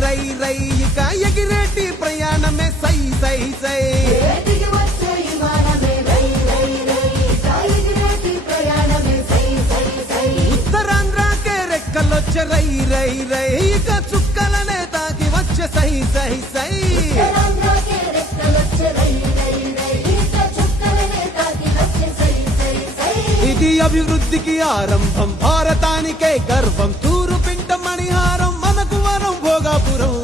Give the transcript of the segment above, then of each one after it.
రై రై ఇక ఎగిరేటి ప్రయాణమే సై సై సై ఉత్తరాంధ్రకే రెక్కలొచ్చే రై రై రై ఇక చుక్కలనే తాకి వచ్చే సై సై సై ఇది అభివృద్ధికి ఆరంభం భారతానికే గర్వం తూరు పింట మణిహారం మనకు వరం భోగాపురం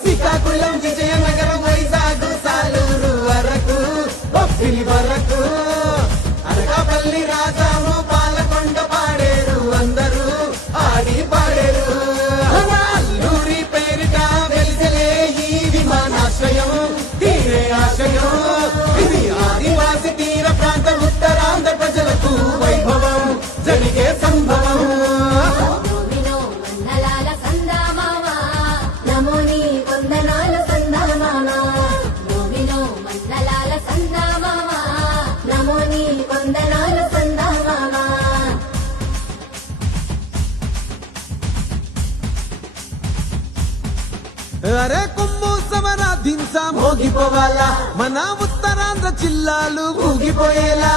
శ్రీకాకుళం విజయనగరం వైజాగ్ సాలూరు వరకు బొబ్బిలి వరకు అనకాపల్లి రాజాము పాలకొండ పాడేరు అందరూ ఆడి పాడేరు అల్లూరి పేరిట వెలిసలే ఈ విమానాశ్రయం తీరే ఆశయం ఇది ఆదివాసి తీర ప్రాంత ఉత్తరాంధ్ర ప్రజలకు వైభవం జరిగే సంభవం అరే కొమ్ము సమరాధింస మోగిపోవాలా మన ఉత్తరాంధ్ర జిల్లాలు ఊగిపోయేలా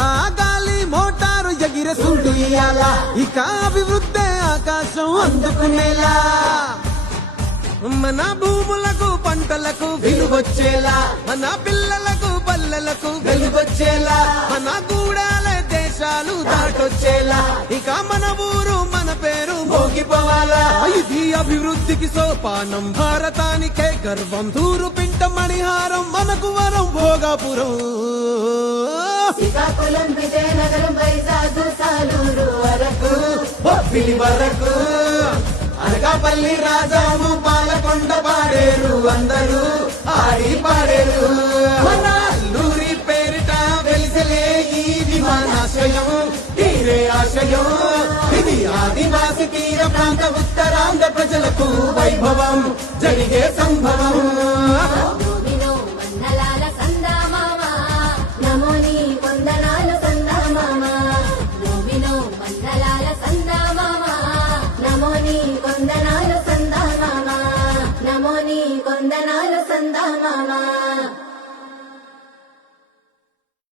ఆ గాలి మోటారు ఎగిరే సుండు ఇయ్యాలా ఇక అభివృద్ధి ఆకాశం అందుకునేలా మన భూములకు పంటలకు విలువొచ్చేలా మన పిల్లలకు పల్లెలకు వెలుగొచ్చేలా మన గూడాల దేశాలు దాటొచ్చేలా ఇక మన ఊరు మన పేరు మోగిపోవాలా ఇది అభివృద్ధికి సోపానం భారతానికే గర్వం తూరు పింట మణిహారం మనకు వరం భోగాపురం శ్రీకాకుళం విజయనగరం వైజాగ్ సాలూరు వరకు బొబ్బిలి వరకు అనకాపల్లి రాజాము పాలకొండ పాడేరు అందరూ ఆడి పాడేరు మన అల్లూరి పేరిట వెలిసలే ఈ విమానాశ్రయం తీరే ఆశయం ఇది ఆదివాసి తీర ప్రాంత ఉత్తరాంధ్ర ప్రజలకు వైభవం జరిగే సంభవం కొందనాలు సందా మామా